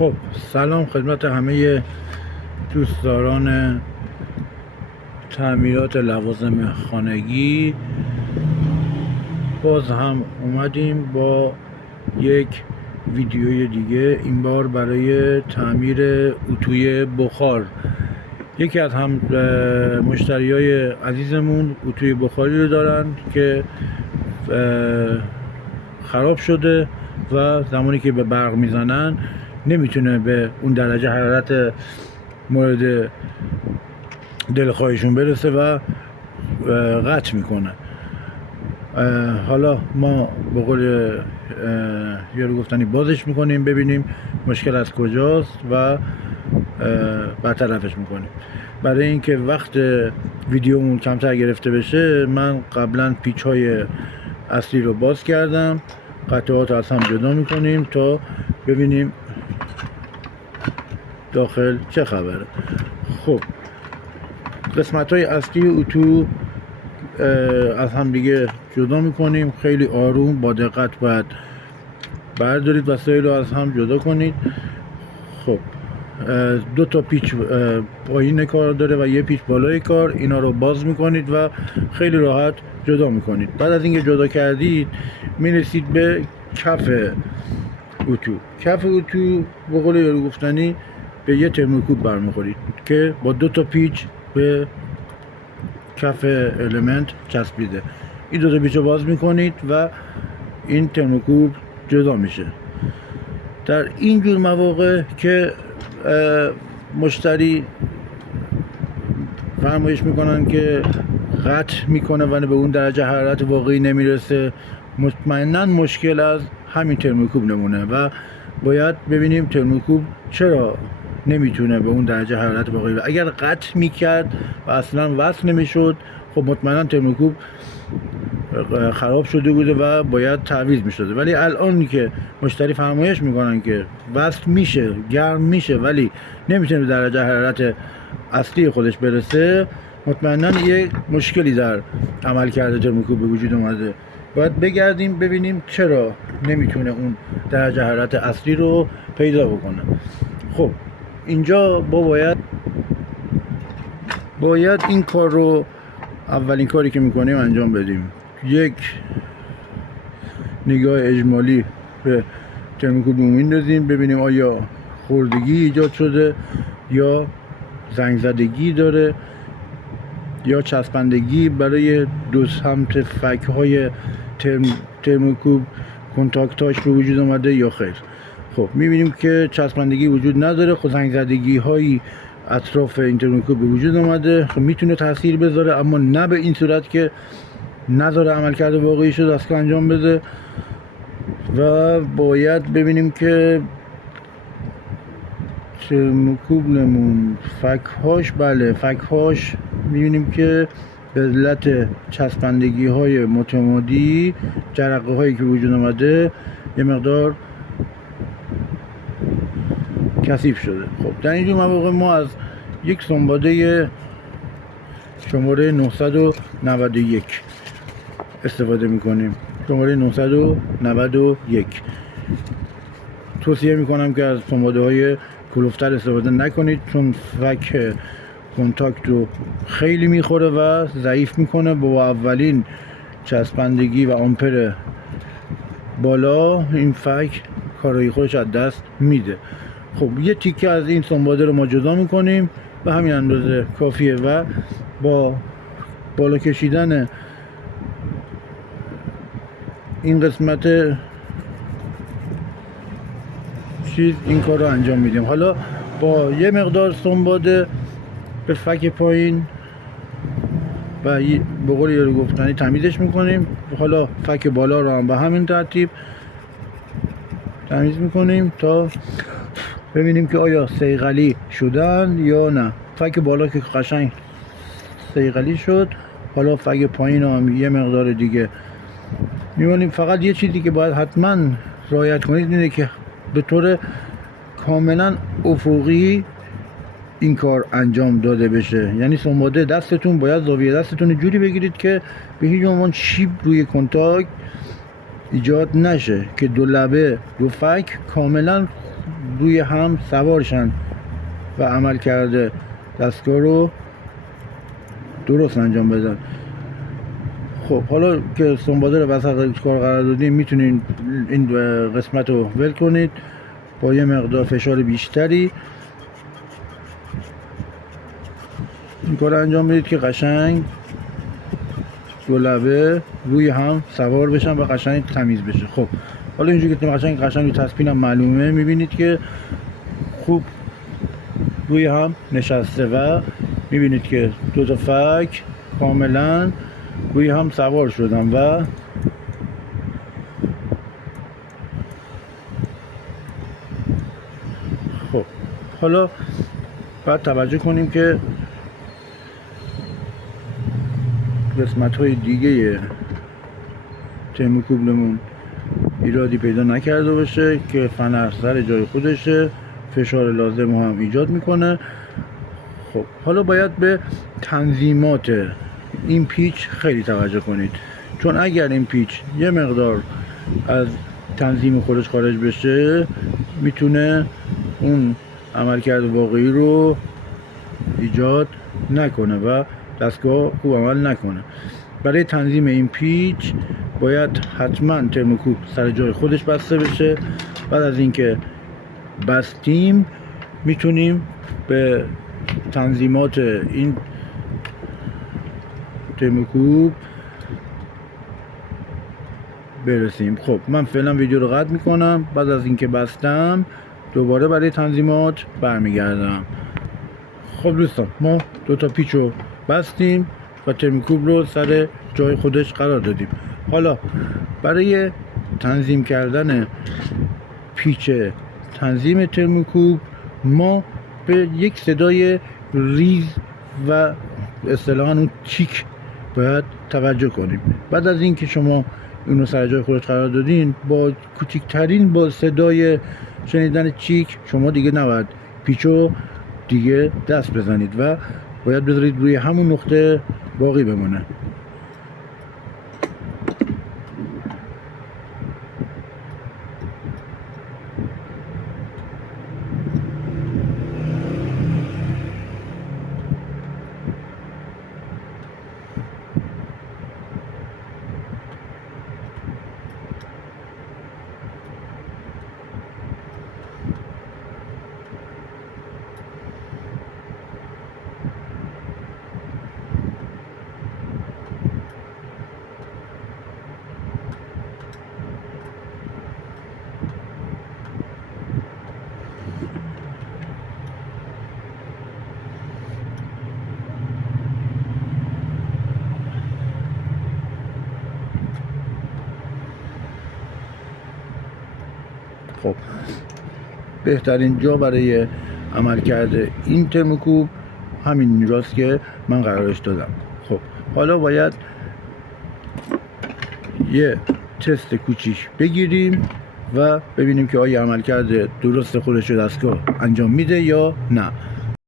خب سلام خدمت همه دوستداران تعمیرات لوازم خانگی. باز هم اومدیم با یک ویدیوی دیگه، این بار برای تعمیر اتوی بخار. یکی از هم مشتریای عزیزمون اتوی بخاری رو دارن که خراب شده و زمانی که به برق میزنن نمیتونه به اون درجه حرارت مورد دلخواهشون برسه و قطع میکنه. حالا ما به قول یارو گفتنی بازش میکنیم ببینیم مشکل از کجاست و برطرفش میکنیم. برای اینکه وقت ویدیومون کمتر گرفته بشه من قبلا پیچ های اصلی رو باز کردم، قطعات از هم جدا میکنیم تا ببینیم داخل چه خبره. خب قسمت های اصلی اتو از هم دیگه جدا میکنیم، خیلی آروم با دقت باید بردارید وسایل رو از هم جدا کنید. خب دو تا پیچ پایین کار داره و یه پیچ بالای کار، اینا رو باز میکنید و خیلی راحت جدا میکنید. بعد از اینکه جدا کردید میرسید به کف اتو. کف اتو به قول یارو گفتنی به یه ترموکوب برمیخورید که با دو تا پیچ به کف المنت چسبیده. این دو تا پیچ رو باز میکنید و این ترموکوب جدا میشه. در این جور مواقع که مشتری فرمایش میکنن که قطع میکنه و به اون درجه حرارت واقعی نمیرسه، مطمئنا مشکل از همین ترموکوب نمونه و باید ببینیم ترموکوب چرا نمیتونه به اون درجه حرارت واقعی. و اگر قطع میکرد و اصلا وصل نمیشد، خب مطمئنا ترموکوب خراب شده بوده و باید تعویض میشده. ولی الان که مشتری فرمایش میکنن که وصل میشه، گرم میشه ولی نمیتونه به درجه حرارت اصلی خودش برسه، مطمئنا یک مشکلی در عملکرد ترموکوب به وجود اومده. باید بگردیم ببینیم چرا نمیتونه اون درجه حرارت اصلی رو پیدا بکنه. خب اینجا باید این کار رو اولین کاری که میکنیم انجام بدیم. یک نگاه اجمالی به ترموکوب میندازیم ببینیم آیا خوردگی ایجاد شده یا زنگ زدگی داره یا چسبندگی برای دو سمت فک‌های ترموکوب کنتاکتاش به وجود اومده یا خیر. خب میبینیم که چسبندگی وجود نداره. خب زنگ زدگی هایی اطراف این ترموکوب به وجود اومده. خب میتونه تاثیر بذاره اما نه به این صورت که نذاره عملکرد واقعی شد دستگاه انجام بده. و باید ببینیم که ترموکوب نمون فک‌هاش، بله فک‌هاش میبینیم که به علت چسبندگی های متمادی جرقه هایی که وجود اومده یه مقدار کثیف شده. خب در اینجور مواقع ما از یک سنباده شماره 991 استفاده میکنیم. شماره 991 توصیه میکنم که از سنباده های کلوفتر استفاده نکنید چون فک کنتاکت رو خیلی میخوره و ضعیف میکنه. با اولین چسبندگی و آمپر بالا این فک کارایی خودش از دست میده. خب یه تیکه از این سنباده رو ما جدا میکنیم به همین اندازه کافیه و با بالا کشیدن این قسمت چیز این کار رو انجام میدیم. حالا با یه مقدار سنباده به فک پایین و به قول یارو گفتنی تمیزش میکنیم. حالا فک بالا رو هم به همین ترتیب تمیز میکنیم تا ببینیم که آیا صیقلی شدن یا نه. فک بالا که قشنگ صیقلی شد، حالا فک پایین هم یه مقدار دیگه میمونیم. فقط یه چیزی که باید حتما رعایت کنید اینه که به طور کاملا افقی این کار انجام داده بشه. یعنی سنباده دستتون باید زاویه دستتون جوری بگیرید که به هیچ عنوان شیب روی کنتاکت ایجاد نشه، که دو لبه دو فک کاملا روی هم سوارشن و عمل کرده دستگاه رو درست انجام بدن. خب حالا که سنباده رو وسط کار قرار دادیم، میتونین این قسمت رو ول کنید با یه مقدار فشار بیشتری این کار انجام بدید که قشنگ دو لبه روی هم سوار بشن و قشنگ تمیز بشه. خب حالا اینجوری که قشنگ تصپینم معلومه، میبینید که خوب روی هم نشسته و میبینید که دو تا فک کاملا روی هم سوار شدن و خب حالا باید توجه کنیم که قسمت های دیگه ترموکوبلمون ایرادی پیدا نکرده باشه که فنر سر جای خودشه، فشار لازم هم ایجاد میکنه. خب حالا باید به تنظیمات این پیچ خیلی توجه کنید، چون اگر این پیچ یه مقدار از تنظیم خودش خارج بشه میتونه اون عملکرد واقعی رو ایجاد نکنه و دستگاه خوب عمل نکنه. برای تنظیم این پیچ باید حتما ترموکوب سر جای خودش بسته بشه. بعد از اینکه بستیم میتونیم به تنظیمات این ترموکوب برسیم. خب من فعلا ویدیو رو قطع میکنم، بعد از اینکه بستم دوباره برای تنظیمات برمیگردم. خب دوستان، ما دو تا پیچ رو بستیم و ترموکوب رو سر جای خودش قرار دادیم. حالا برای تنظیم کردن پیچ تنظیم ترموکوب ما به یک صدای ریز و اصطلاحاً اون چیک باید توجه کنیم. بعد از اینکه شما اونو سر جای خودش قرار دادین، با کوچکترین با صدای شنیدن چیک شما دیگه نباید پیچو دیگه دست بزنید و باید بذارید روی همون نقطه باقی بمونه. خب بهترین جا برای عملکرد این ترموکوب همین راست که من قرارش دادم. خب حالا باید یه تست کوچیک بگیریم و ببینیم که آیا عملکرد درست خودش رو دستگاه انجام میده یا نه.